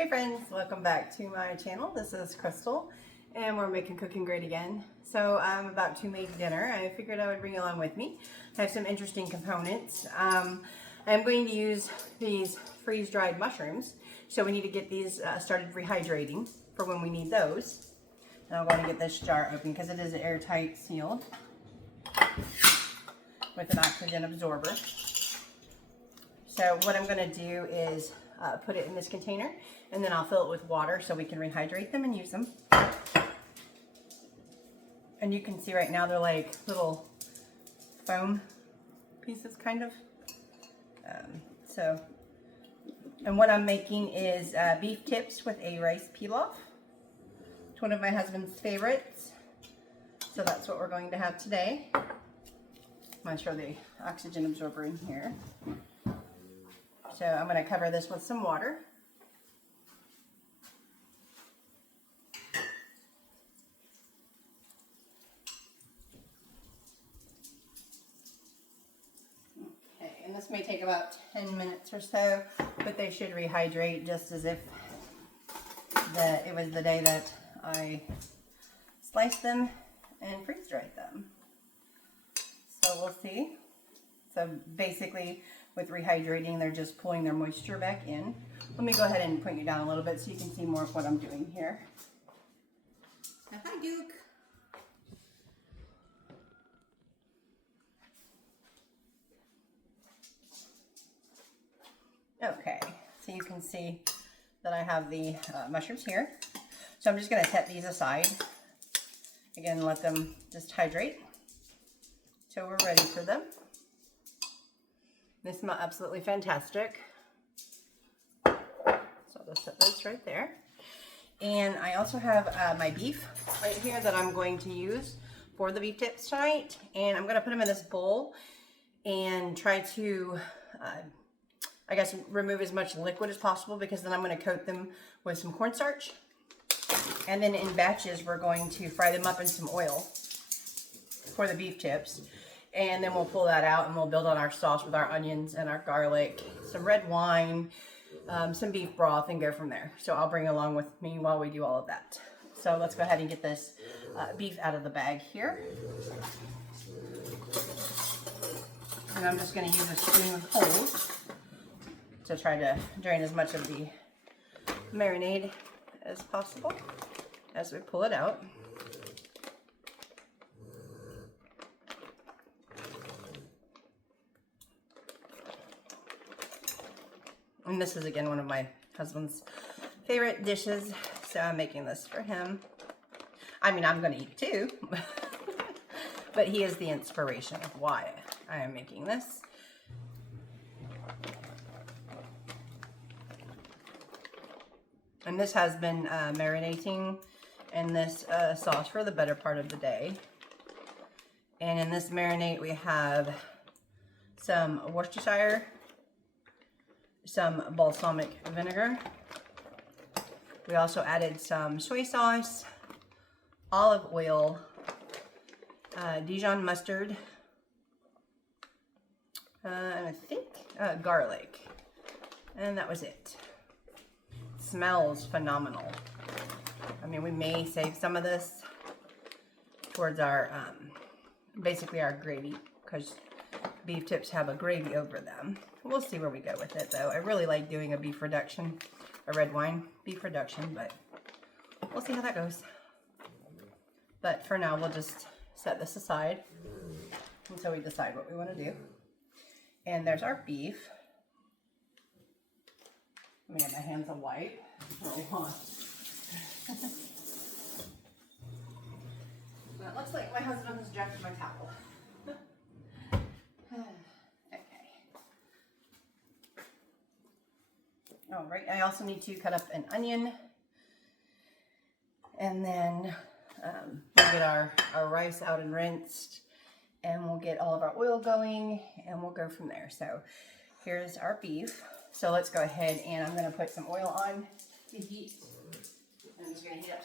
Hey friends, welcome back to my channel. This is Crystal and we're making cooking great again. So I'm about to make dinner. I figured I would bring you along with me. I have some interesting components. I'm going to use these freeze-dried mushrooms. So we need to get these started rehydrating for when we need those. And I'm going to get this jar open because it is airtight sealed with an oxygen absorber. So what I'm going to do is put it in this container and then I'll fill it with water so we can rehydrate them and use them. And you can see right now they're like little foam pieces kind of. And what I'm making is beef tips with a rice pilaf. It's one of my husband's favorites. So that's what we're going to have today. I'm going to throw the oxygen absorber in here. So I'm going to cover this with some water. Okay, and this may take about 10 minutes or so, but they should rehydrate just as if it was the day that I sliced them and freeze-dried them. So we'll see. So basically, with rehydrating, they're just pulling their moisture back in. Let me go ahead and point you down a little bit so you can see more of what I'm doing here. Hi, Duke. Okay, so you can see that I have the mushrooms here. So I'm just going to set these aside. Again, let them just hydrate. So we're ready for them. They smell absolutely fantastic. So I'll just set those right there. And I also have my beef right here that I'm going to use for the beef tips tonight. And I'm going to put them in this bowl and try to, I guess, remove as much liquid as possible because then I'm going to coat them with some cornstarch. And then in batches, we're going to fry them up in some oil for the beef tips. And then we'll pull that out and we'll build on our sauce with our onions and our garlic, some red wine, some beef broth, and go from there. So I'll bring along with me while we do all of that. So let's go ahead and get this beef out of the bag here. And I'm just going to use a spoon with holes to try to drain as much of the marinade as possible as we pull it out. And this is, again, one of my husband's favorite dishes, so I'm making this for him. I mean, I'm going to eat too, but he is the inspiration of why I am making this. And this has been marinating in this sauce for the better part of the day. And in this marinade, we have some Worcestershire, some balsamic vinegar. We also added some soy sauce, olive oil, Dijon mustard, and I think garlic. And that was it. Smells phenomenal. I mean, we may save some of this towards our, basically our gravy, because beef tips have a gravy over them. We'll see where we go with it, though. I really like doing a beef reduction, a red wine beef reduction, but we'll see how that goes. But for now, we'll just set this aside until we decide what we want to do. And there's our beef. Let me get my hands on wipe. Oh, hold on. Well, it looks like my husband has jacked my towel. All right, I also need to cut up an onion, and then we'll get our rice out and rinsed, and we'll get all of our oil going, and we'll go from there. So here's our beef. So let's go ahead, and I'm going to put some oil on to heat. I'm just going to heat up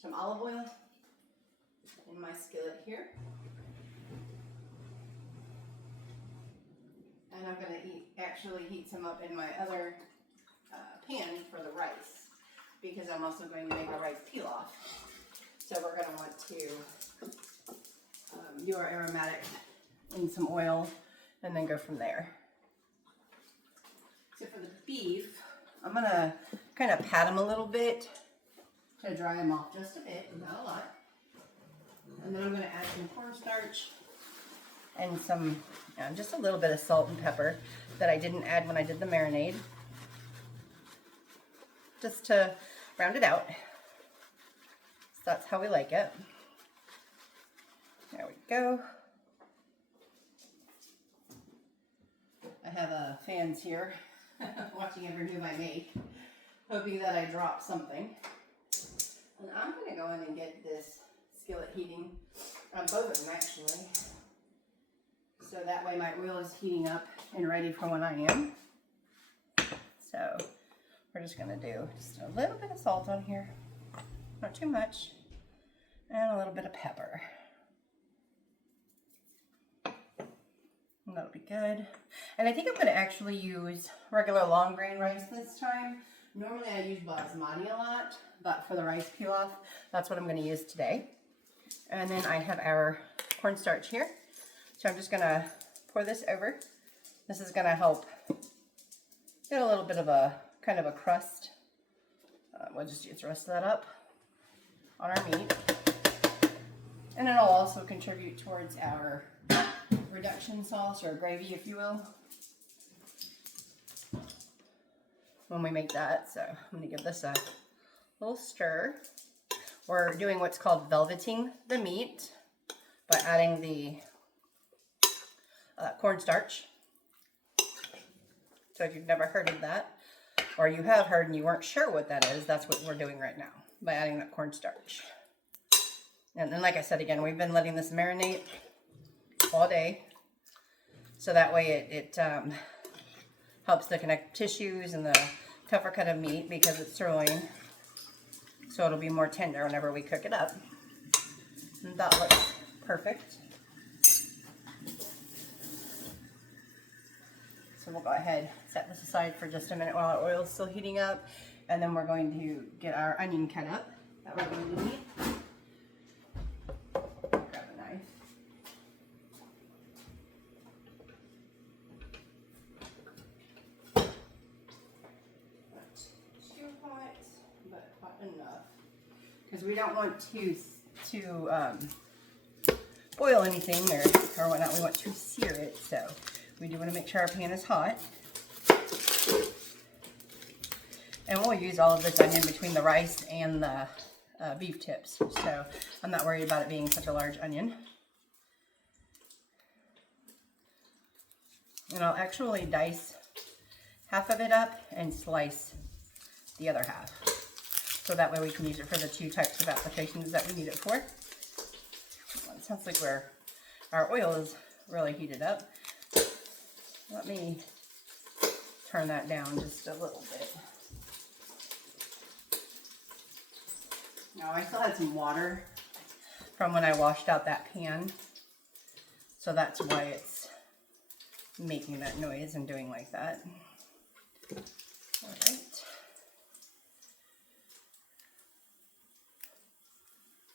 some olive oil in my skillet here. And I'm going to actually heat some up in my other pan for the rice, because I'm also going to make a rice pilaf. So we're going to want to do our aromatic in some oil and then go from there. So for the beef, I'm going to kind of pat them a little bit to dry them off just a bit, not a lot. And then I'm going to add some cornstarch and some, just a little bit of salt and pepper that I didn't add when I did the marinade, just to round it out. So that's how we like it. There we go. I have fans here watching every move I make, hoping that I drop something. And I'm going to go in and get this skillet heating on both of them actually. So that way my oil is heating up and ready for when I am. So we're just going to do just a little bit of salt on here, not too much, and a little bit of pepper. And that'll be good. And I think I'm going to actually use regular long grain rice this time. Normally I use basmati a lot, but for the rice pilaf, that's what I'm going to use today. And then I have our cornstarch here. So I'm just going to pour this over. This is going to help get a little bit of a kind of a crust. We'll just use the rest of that up on our meat. And it'll also contribute towards our reduction sauce, or gravy if you will, when we make that. So I'm going to give this a little stir. We're doing what's called velveting the meat by adding the cornstarch. So if you've never heard of that, or you have heard and you weren't sure what that is, that's what we're doing right now by adding that cornstarch. And then, like I said again, we've been letting this marinate all day, so that way it helps to connect tissues and the tougher cut of meat, because it's sirloin, so it'll be more tender whenever we cook it up. And that looks perfect. So we'll go ahead, set this aside for just a minute while our oil is still heating up, and then we're going to get our onion cut up that we're going to need. Grab a knife. Not too hot, but hot enough, because we don't want to boil anything or whatnot. We want to sear it, so we do want to make sure our pan is hot. And we'll use all of this onion between the rice and the beef tips, so I'm not worried about it being such a large onion. And I'll actually dice half of it up and slice the other half, so that way we can use it for the two types of applications that we need it for. Well, it sounds like our oil is really heated up. Let me turn that down just a little bit. Now I still had some water from when I washed out that pan, so that's why it's making that noise and doing like that. All right.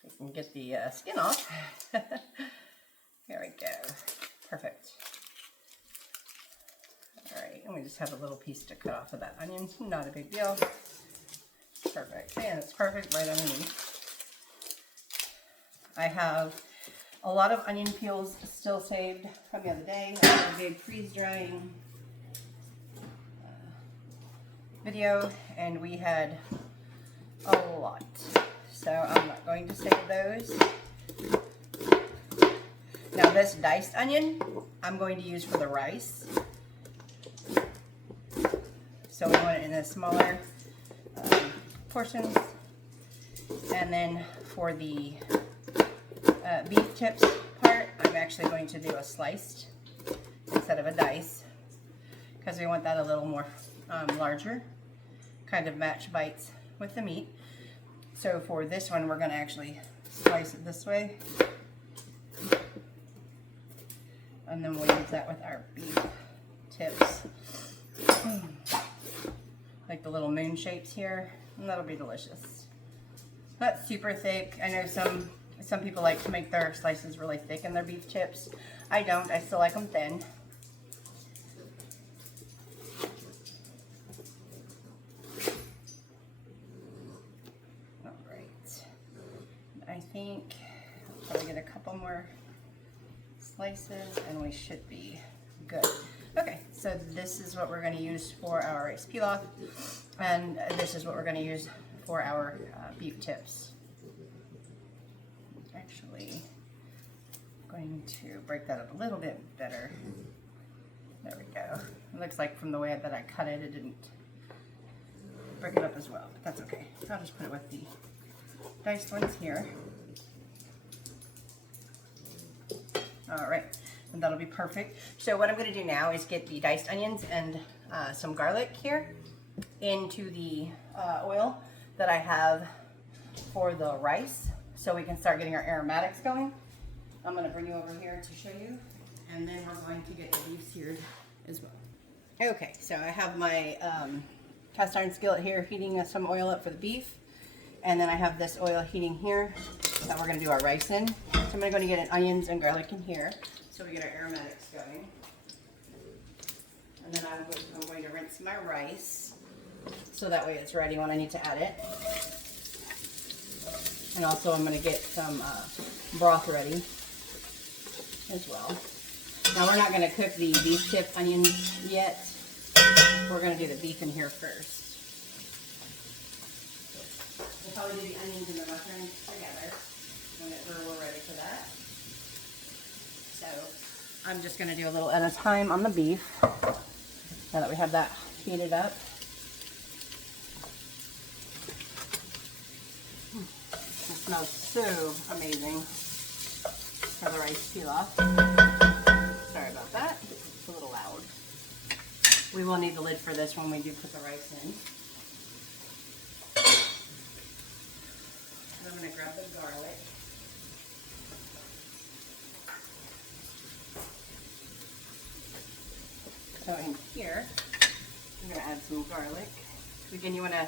I can get the skin off. Here we go. Perfect. All right, and we just have a little piece to cut off of that onion. Not a big deal. Perfect. And it's perfect right underneath. I have a lot of onion peels still saved from the other day. I had a big freeze drying video, and we had a lot. So I'm not going to save those. Now this diced onion, I'm going to use for the rice. So we want it in a smaller portions. And then for the beef tips part, I'm actually going to do a sliced instead of a dice, because we want that a little more larger, kind of match bites with the meat. So for this one, we're going to actually slice it this way, and then we'll use that with our beef tips. like the little moon shapes here, and that'll be delicious. Not super thick. I know some people like to make their slices really thick in their beef tips. I don't. I still like them thin. All right. I think I'll probably get a couple more slices and we should be good. Okay, so this is what we're going to use for our rice pilaf, and this is what we're going to use for our beef tips. Actually, I'm going to break that up a little bit better. There we go. It looks like from the way that I cut it, it didn't break it up as well, but that's okay. I'll just put it with the diced ones here. All right, and that'll be perfect. So what I'm going to do now is get the diced onions and some garlic here into the oil that I have for the rice, so we can start getting our aromatics going. I'm going to bring you over here to show you, and then we're going to get the beef seared as well. Okay, so I have my cast iron skillet here heating some oil up for the beef, and then I have this oil heating here that we're going to do our rice in. So I'm going to get onions and garlic in here so we get our aromatics going. And then I'm going to rinse my rice so that way it's ready when I need to add it. And also I'm going to get some broth ready as well. Now we're not going to cook the beef tip onions yet. We're going to do the beef in here first. We'll probably do the onions and the mushrooms together whenever we're ready for that. So I'm just going to do a little at a time on the beef now that we have that heated up. It smells so amazing for the rice pilaf. Sorry about that. It's a little loud. We will need the lid for this when we do put the rice in. I'm going to grab the garlic. So in here, I'm going to add some garlic. Again, you want to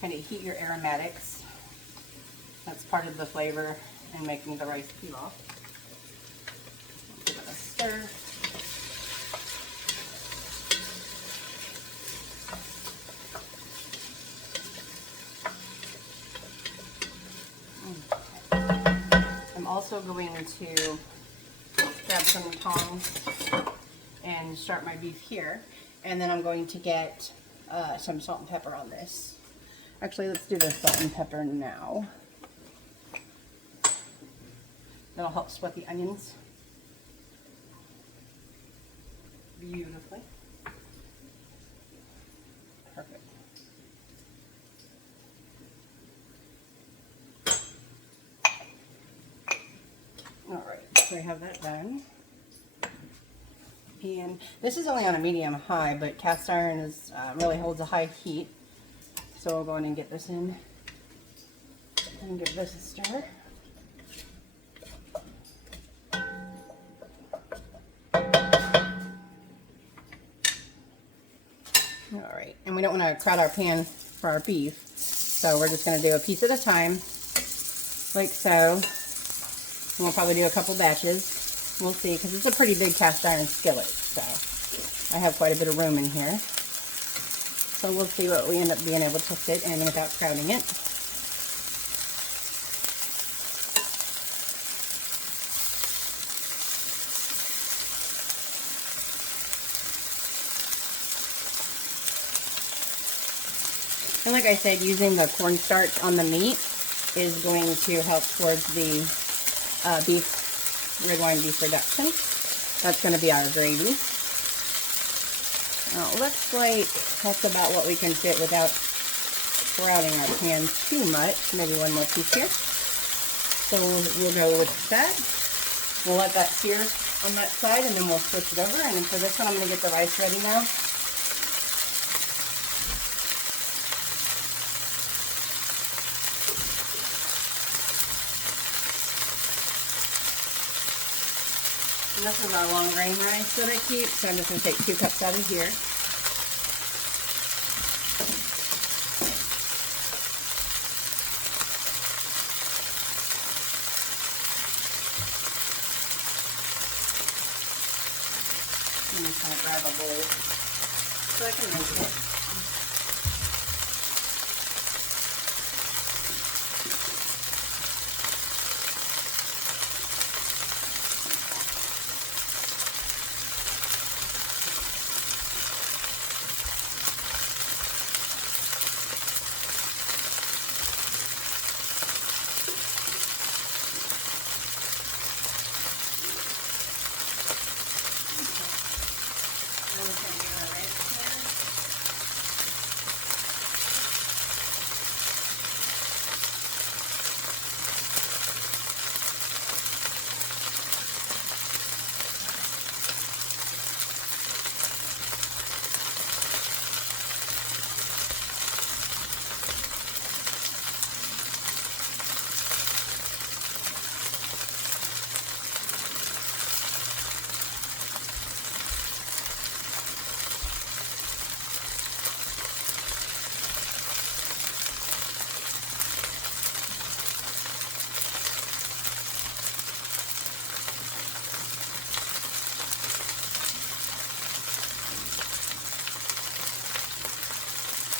kind of heat your aromatics. That's part of the flavor in making the rice pilaf. Give it a stir. I'm also going to grab some tongs and start my beef here, and then I'm going to get some salt and pepper on this. Actually, let's do the salt and pepper now. That'll help sweat the onions beautifully. Perfect. All right, so I have that done. And this is only on a medium high, but cast iron is really holds a high heat. So we'll go in and get this in and give this a stir. All right, and we don't want to crowd our pan for our beef, so we're just going to do a piece at a time, like so. And we'll probably do a couple batches. We'll see, because it's a pretty big cast iron skillet, so I have quite a bit of room in here. So we'll see what we end up being able to fit in without crowding it. And like I said, using the cornstarch on the meat is going to help towards the red wine beef reduction. That's going to be our gravy. Looks like that's about what we can fit without crowding our pan too much. Maybe one more piece here. So we'll go with that. We'll let that sear on that side, and then we'll switch it over. And for this one, I'm going to get the rice ready now. And this is our long grain rice that I keep, so I'm just going to take 2 cups out of here. I'm just going to grab a bowl so I can make it.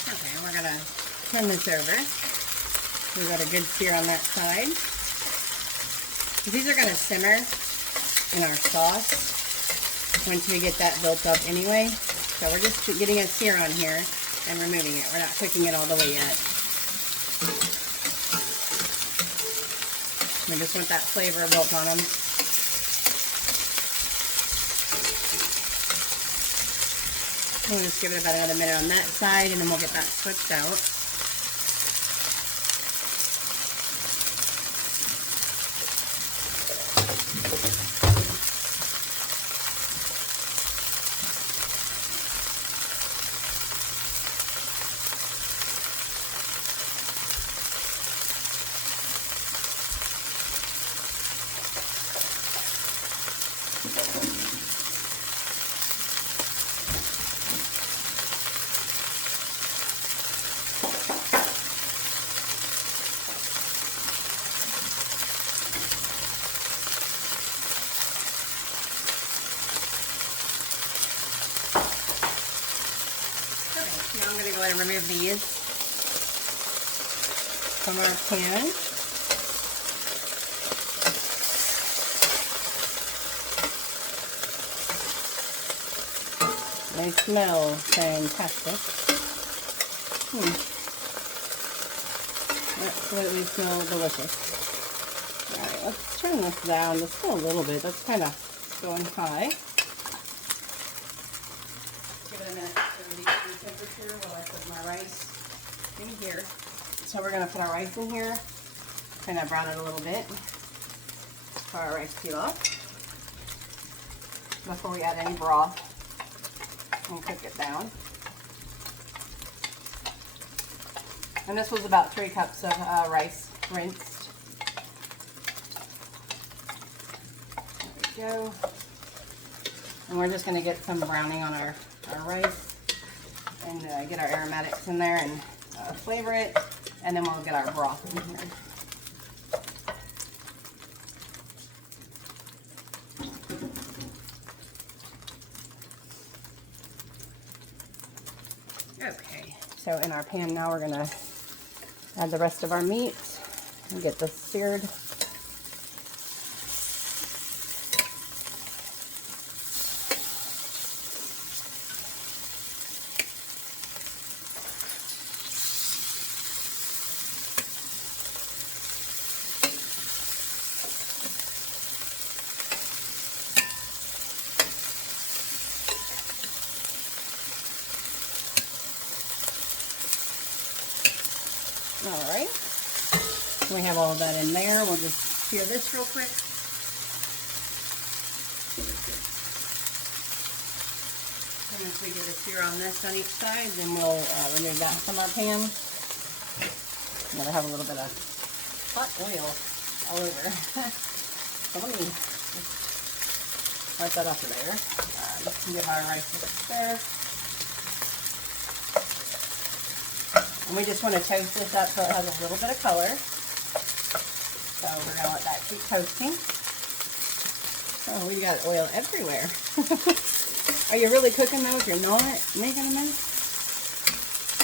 Okay, we're going to turn this over. We've got a good sear on that side. These are going to simmer in our sauce once we get that built up anyway. So we're just getting a sear on here and removing it. We're not cooking it all the way yet. We just want that flavor built on them. We'll just give it about another minute on that side, and then we'll get that switched out. Now I'm going to go ahead and remove these from our pan. They smell fantastic. Absolutely smell delicious. Alright, let's turn this down just a little bit. That's kind of going high. Give it a minute to reach the temperature while I put my rice in here. So we're going to put our rice in here, kind of brown it a little bit for our rice pilaf before we add any broth and cook it down. And this was about 3 cups of rice rinsed. There we go. And we're just going to get some browning on our rice and get our aromatics in there and flavor it, and then we'll get our broth in here. Okay, so in our pan now we're going to add the rest of our meat and get this seared. Alright, we have all of that in there. We'll just sear this real quick. And once we get a sear on this on each side, then we'll remove that from our pan. I'm going to have a little bit of hot oil all over. So let me just wipe that off of there. Give our rice a stir. And we just want to toast this up so it has a little bit of color. So we're going to let that keep toasting. Oh, we got oil everywhere. Are you really cooking though if you're not making a mess?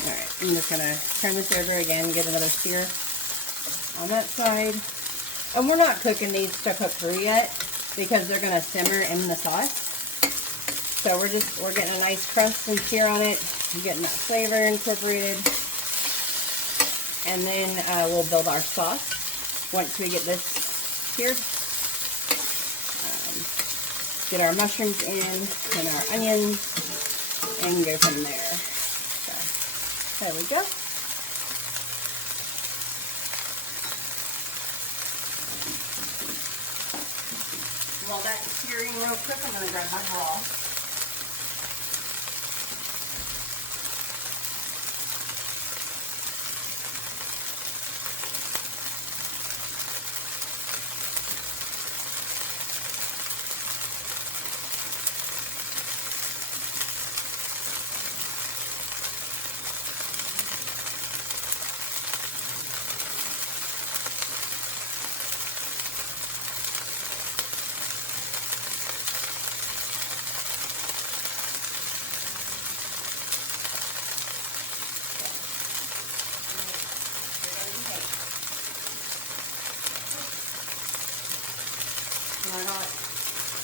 Alright, I'm just going to turn this over again, get another sear on that side. And we're not cooking these to cook through yet because they're going to simmer in the sauce. So we're getting a nice crust and sear on it. We're getting that flavor incorporated. And then we'll build our sauce once we get this seared. Get our mushrooms in and our onions and go from there. So, there we go. While that's searing real quick, I'm going to grab my broth.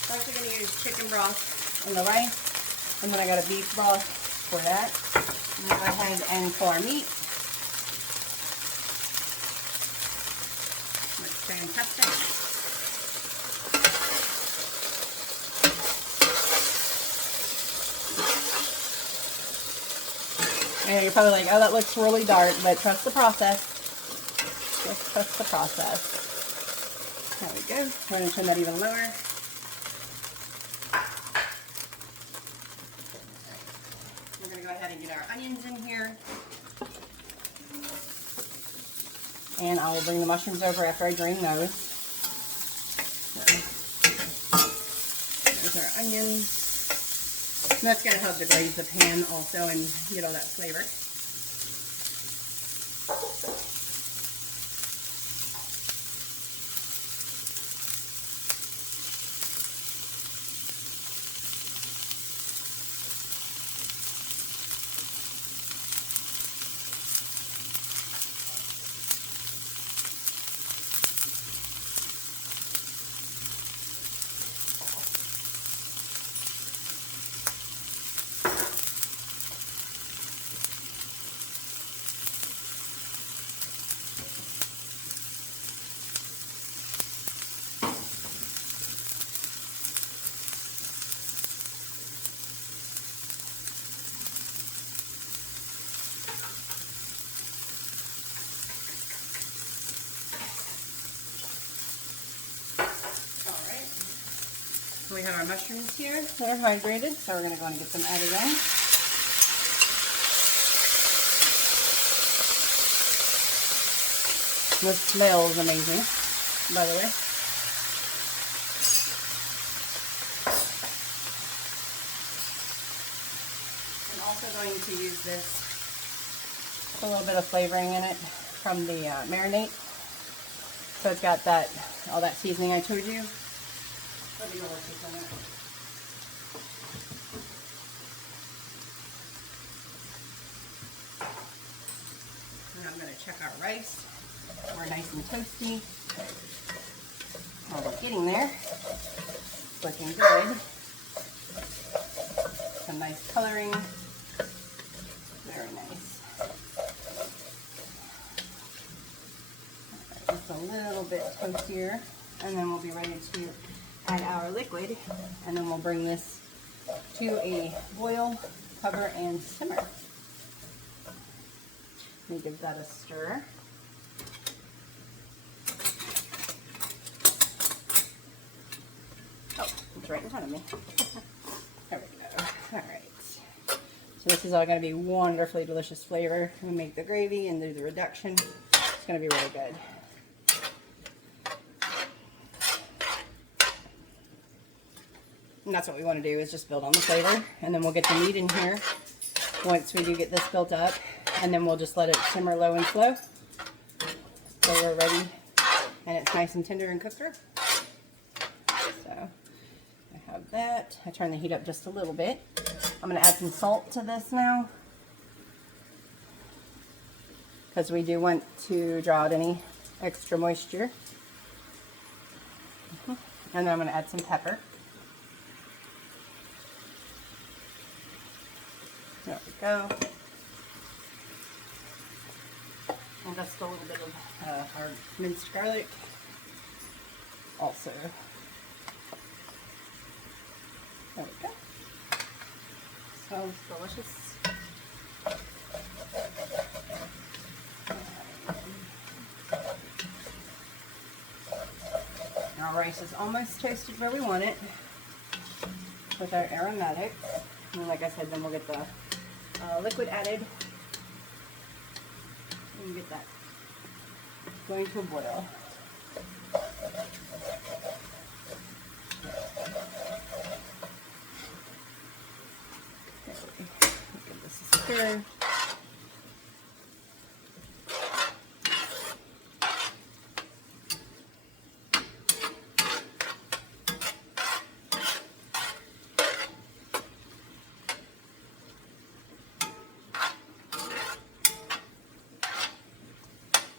I'm actually going to use chicken broth in the rice, and then I got a beef broth for that. I'm going to go ahead and pull our meat. Looks fantastic. And you're probably like, oh, that looks really dark, but trust the process. Just trust the process. There we go. We're going to turn that even lower. We're going to go ahead and get our onions in here. And I will bring the mushrooms over after I drain those. So, there's our onions. And that's going to help to glaze the pan also and get all that flavor. We have our mushrooms here that are hydrated, so we're going to go and get them added in. This smells amazing, by the way. I'm also going to use this, a little bit of flavoring in it from the marinade. So it's got that, all that seasoning I told you. Let me go with this on that. And I'm going to check our rice. We're nice and toasty. Oh, we're getting there. Looking good. Some nice coloring. Very nice. Right, just a little bit toastier, and then we'll be ready to add our liquid, and then we'll bring this to a boil, cover, and simmer. Let me give that a stir. Oh, it's right in front of me. There we go. Alright. So this is all going to be wonderfully delicious flavor. We make the gravy and do the reduction. It's going to be really good. And that's what we want to do, is just build on the flavor, and then we'll get the meat in here once we do get this built up, and then we'll just let it simmer low and slow so we're ready and it's nice and tender and cooked through. So I have that. I turn the heat up just a little bit. I'm going to add some salt to this now, because we do want to draw out any extra moisture. And then I'm going to add some pepper. There we go. And just a little bit of our minced garlic. Also. There we go. Smells delicious. Our rice is almost toasted where we want it with our aromatics. And like I said, then we'll get the liquid added and get that going to a boil. Give this a stir.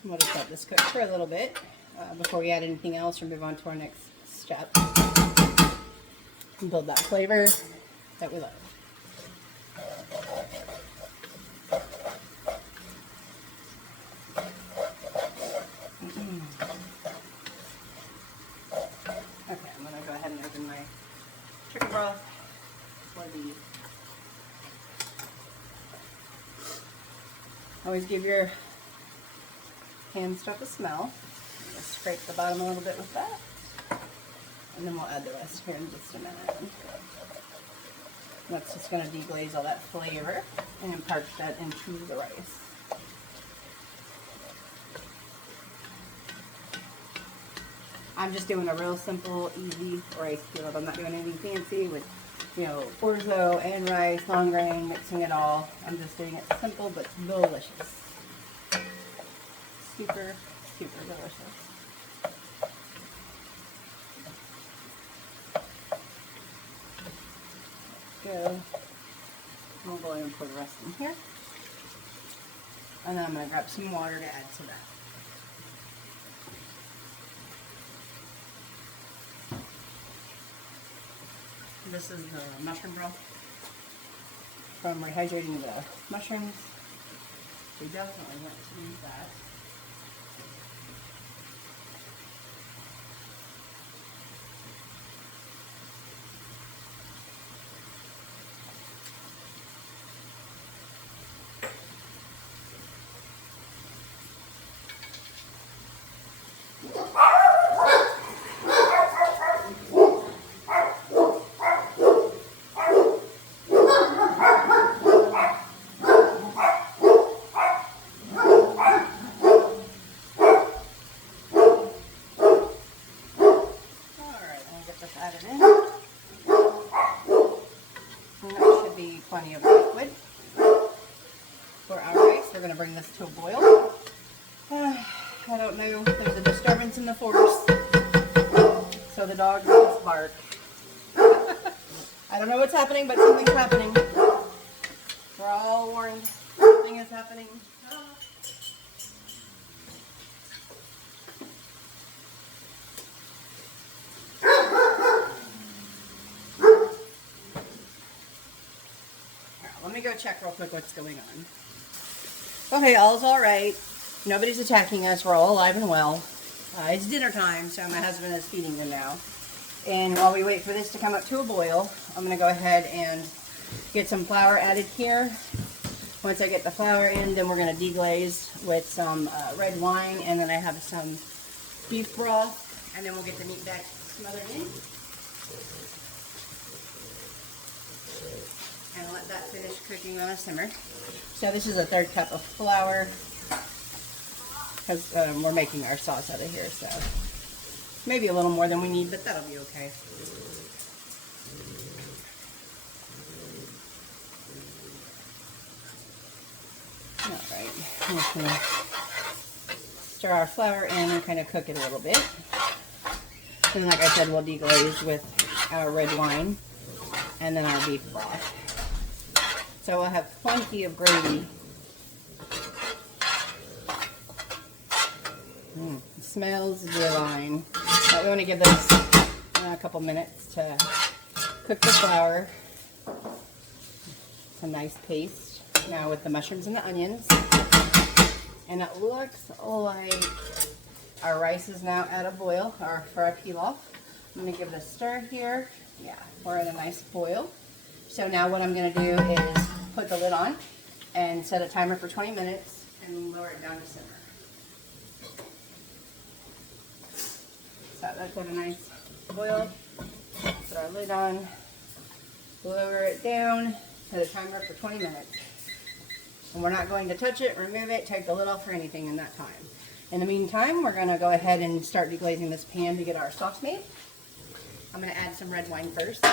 We'll just let this cook for a little bit before we add anything else or move on to our next step. And build that flavor that we love. Okay, I'm going to go ahead and open my chicken broth for the... Always give your hand stuff a smell. Just scrape the bottom a little bit with that. And then we'll add the rest here in just a minute. That's just going to deglaze all that flavor and impart that into the rice. I'm just doing a real simple, easy rice field. I'm not doing anything fancy with, orzo and rice, long grain, mixing it all. I'm just doing it simple but delicious. Super, super delicious. Go. We'll go ahead and pour the rest in here. And then I'm going to grab some water to add to that. This is the mushroom broth from rehydrating the mushrooms. We definitely want to use that. Added in. And that should be plenty of liquid for our rice. We're going to bring this to a boil. I don't know, there's a disturbance in the forest, so the dog just bark. I don't know what's happening, but something's happening. We're all warned. Something is happening. Let me go check real quick what's going on. Okay, all's all right. Nobody's attacking us. We're all alive and well. It's dinner time, so my husband is feeding them now. And while we wait for this to come up to a boil, I'm going to go ahead and get some flour added here. Once I get the flour in, then we're going to deglaze with some red wine, and then I have some beef broth, and then we'll get the meat back smothered in. And let that finish cooking on a simmer. So this is a 1/3 cup of flour, because we're making our sauce out of here, so maybe a little more than we need, but that'll be okay. Alright, I'm just going to stir our flour in and kind of cook it a little bit. And like I said, we'll deglaze with our red wine and then our beef broth. So we'll have plenty of gravy. It smells divine. But we want to give this a couple minutes to cook the flour. It's a nice paste now with the mushrooms and the onions. And it looks like our rice is now at a boil, or for our pilaf. I'm going to give it a stir here. Yeah, we're at a nice boil. So now what I'm going to do is put the lid on and set a timer for 20 minutes and lower it down to simmer. So that's at a nice boil. Put our lid on, lower it down, set a timer for 20 minutes. And we're not going to touch it, remove it, take the lid off or anything in that time. In the meantime, we're going to go ahead and start deglazing this pan to get our sauce made. I'm going to add some red wine first.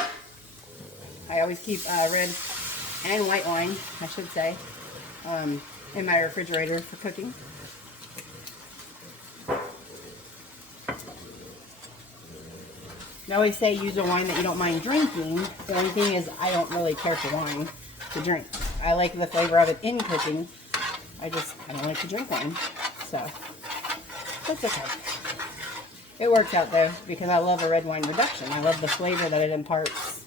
I always keep red and white wine, I should say, in my refrigerator for cooking. They always say use a wine that you don't mind drinking. The only thing is I don't really care for wine to drink. I like the flavor of it in cooking. I don't like to drink wine. So that's okay. It works out though because I love a red wine reduction. I love the flavor that it imparts.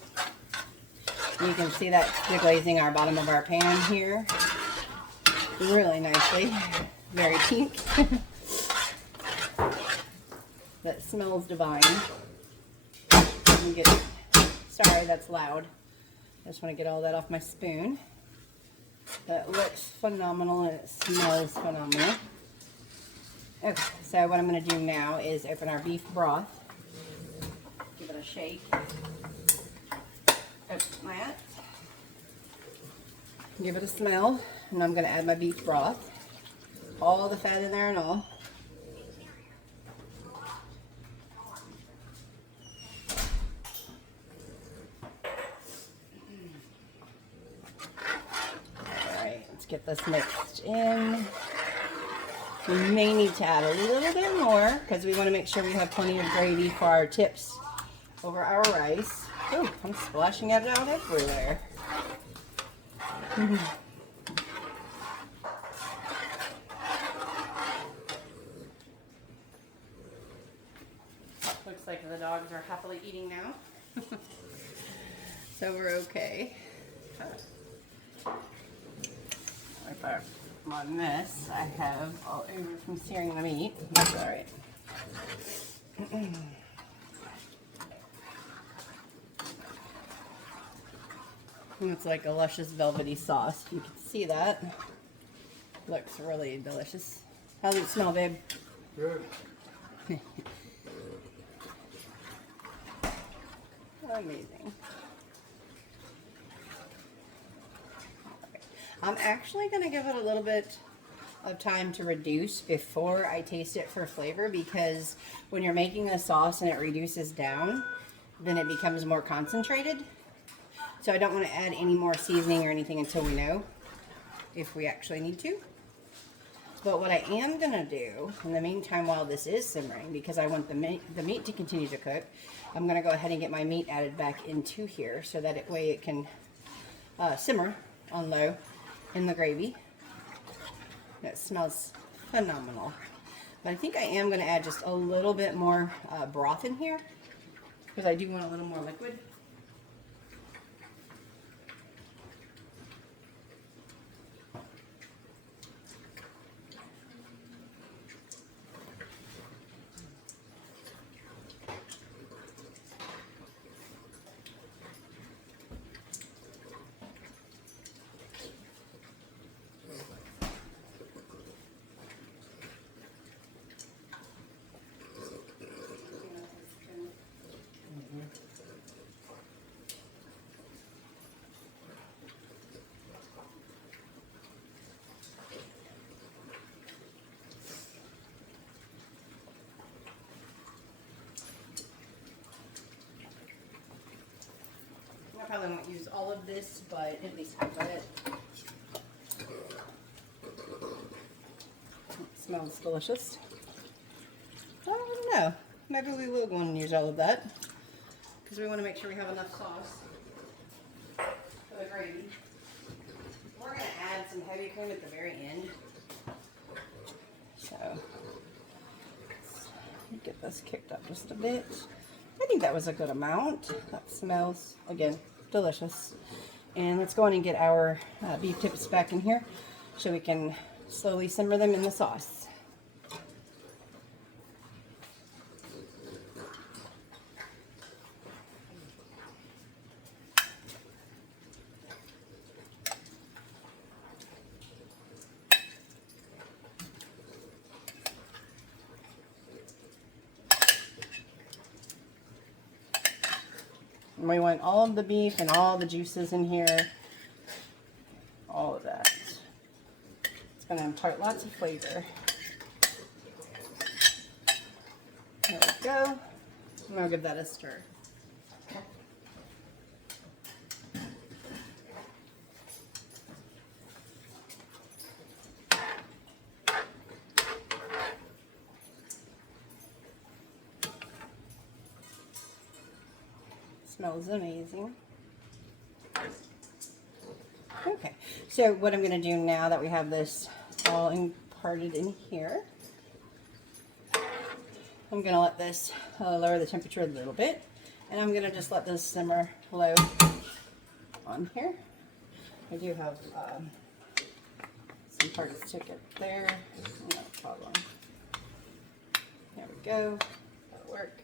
You can see that deglazing our bottom of our pan here really nicely. Very pink. That smells divine. Sorry, that's loud. I just want to get all that off my spoon. That looks phenomenal and it smells phenomenal. Okay, so what I'm going to do now is open our beef broth. Give it a shake. Open that. Give it a smell. And I'm going to add my beef broth. All the fat in there and all. Get this mixed in. We may need to add a little bit more because we want to make sure we have plenty of gravy for our tips over our rice. Oh, I'm splashing it out everywhere. Looks like the dogs are happily eating now. So we're okay. On this, I have all over from searing the meat. That's all right. It's like a luscious velvety sauce. You can see that. Looks really delicious. How does it smell, babe? Good. Amazing. I'm actually going to give it a little bit of time to reduce before I taste it for flavor because when you're making a sauce and it reduces down, then it becomes more concentrated. So I don't want to add any more seasoning or anything until we know if we actually need to. But what I am going to do in the meantime while this is simmering, because I want the meat to continue to cook, I'm going to go ahead and get my meat added back into here so that way it can simmer on low in the gravy. That smells phenomenal. But I think I am going to add just a little bit more broth in here because I do want a little more liquid. I probably won't use all of this, but at least half of it. It smells delicious. I don't know. Maybe we will go and use all of that because we want to make sure we have enough sauce for the gravy. cream at the very end. So let's get this kicked up just a bit. I think that was a good amount. That smells, again, delicious. And let's go on and get our beef tips back in here so we can slowly simmer them in the sauce. And we want all of the beef and all the juices in here. All of that. It's going to impart lots of flavor. There we go. I'm going to give that a stir. Smells amazing. Okay, so what I'm going to do now that we have this all imparted in here, I'm going to let this lower the temperature a little bit, and I'm going to just let this simmer low on here. I do have some parts to get there, no problem. There we go, that'll work.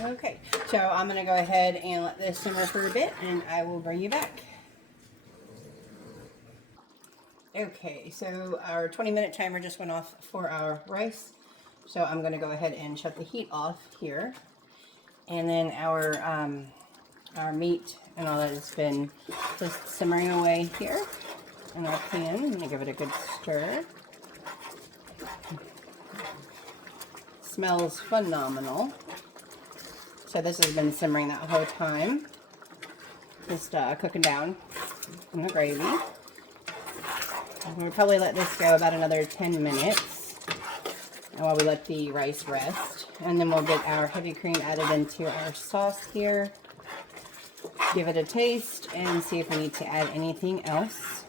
Okay, so I'm going to go ahead and let this simmer for a bit, and I will bring you back. Okay, so our 20-minute timer just went off for our rice, so I'm going to go ahead and shut the heat off here. And then our meat and all that has been just simmering away here in our pan. I'm going to give it a good stir. Smells phenomenal. So this has been simmering that whole time, just cooking down in the gravy. We'll probably let this go about another 10 minutes while we let the rice rest. And then we'll get our heavy cream added into our sauce here. Give it a taste and see if we need to add anything else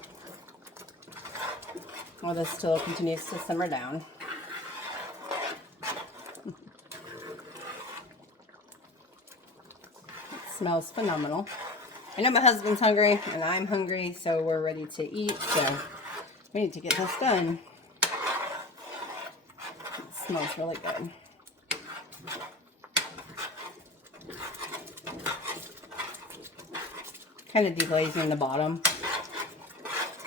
while this still continues to simmer down. Smells phenomenal. I know my husband's hungry and I'm hungry, so we're ready to eat, so we need to get this done. It smells really good. Kind of deglazing the bottom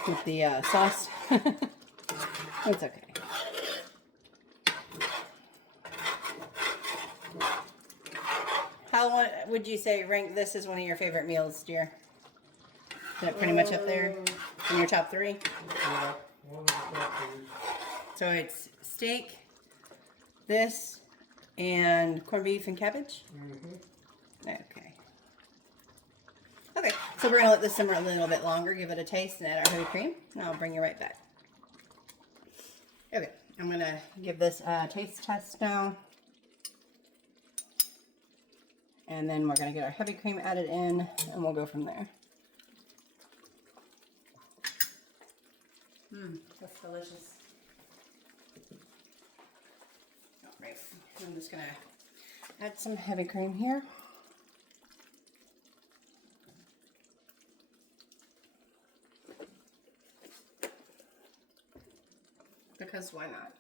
with the sauce. It's okay. How would you say rank this as one of your favorite meals, dear? Is that pretty much up there in your top 3? Yeah, one of the top 3. So it's steak, this, and corned beef and cabbage? Mm-hmm. Okay. Okay, so we're going to let this simmer a little bit longer, give it a taste, and add our heavy cream, and I'll bring you right back. Okay, I'm going to give this a taste test now. And then we're going to get our heavy cream added in, and we'll go from there. That's delicious. All right, I'm just going to add some heavy cream here. Because why not?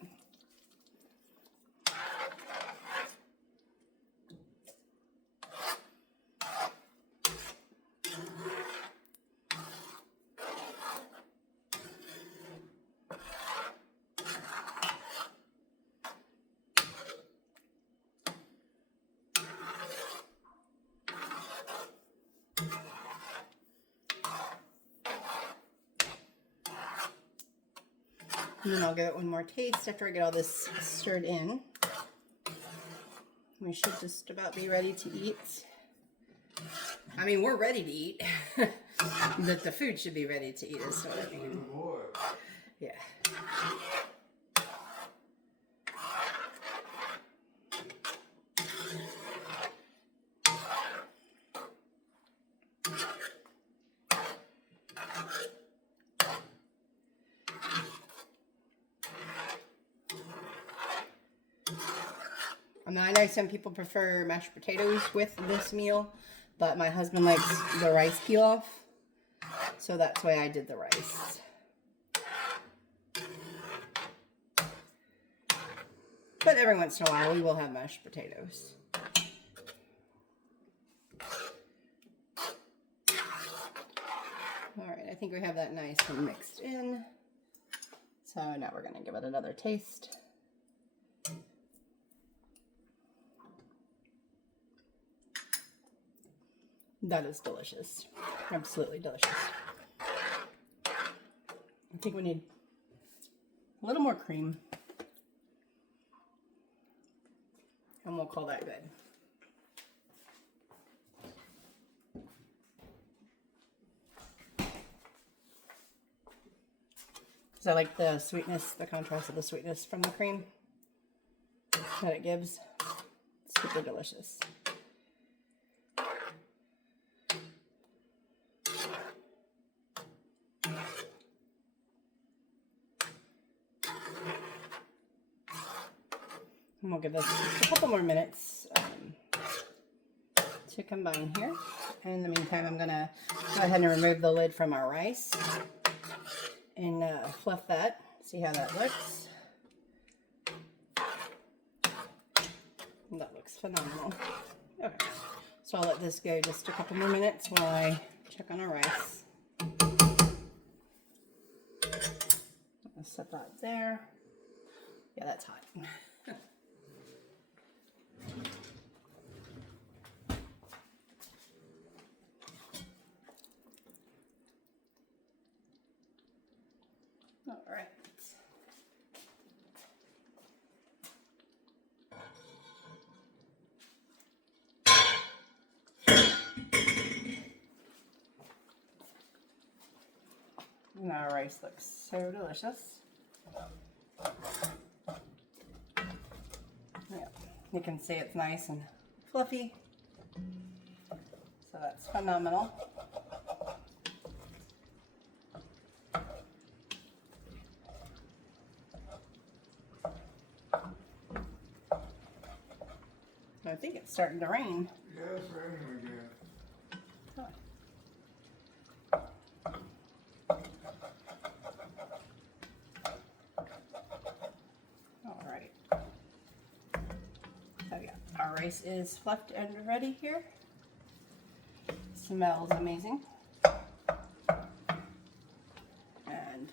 And then I'll give it one more taste after I get all this stirred in. We should just about be ready to eat. I mean, we're ready to eat, but the food should be ready to eat is what I mean. Yeah. I know some people prefer mashed potatoes with this meal, but my husband likes the rice pilaf, so that's why I did the rice. But every once in a while, we will have mashed potatoes. All right, I think we have that nice and mixed in. So now we're going to give it another taste. That is delicious. Absolutely delicious. I think we need a little more cream. And we'll call that good. Because I like the sweetness, the contrast of the sweetness from the cream that it gives. Super delicious. And we'll give this just a couple more minutes to combine here. And in the meantime, I'm going to go ahead and remove the lid from our rice and fluff that. See how that looks. And that looks phenomenal. Okay, so I'll let this go just a couple more minutes while I check on our rice. I'll set that there. Yeah, that's hot. All right. And our rice looks so delicious. Yeah, you can see it's nice and fluffy. So that's phenomenal. I think it's starting to rain. Yeah, it's raining again. Huh. All right. So yeah, our rice is fluffed and ready here. Smells amazing. And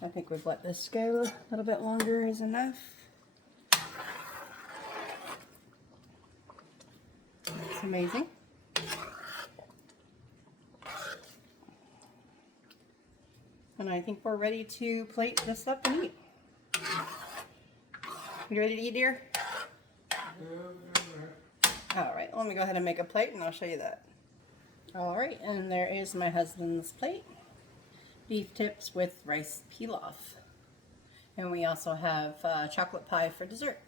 I think we've let this go a little bit longer is enough. It's amazing. And I think we're ready to plate this up and eat. You ready to eat, dear? All right, let me go ahead and make a plate and I'll show you that. All right, and there is my husband's plate. Beef tips with rice pilaf. And we also have chocolate pie for dessert.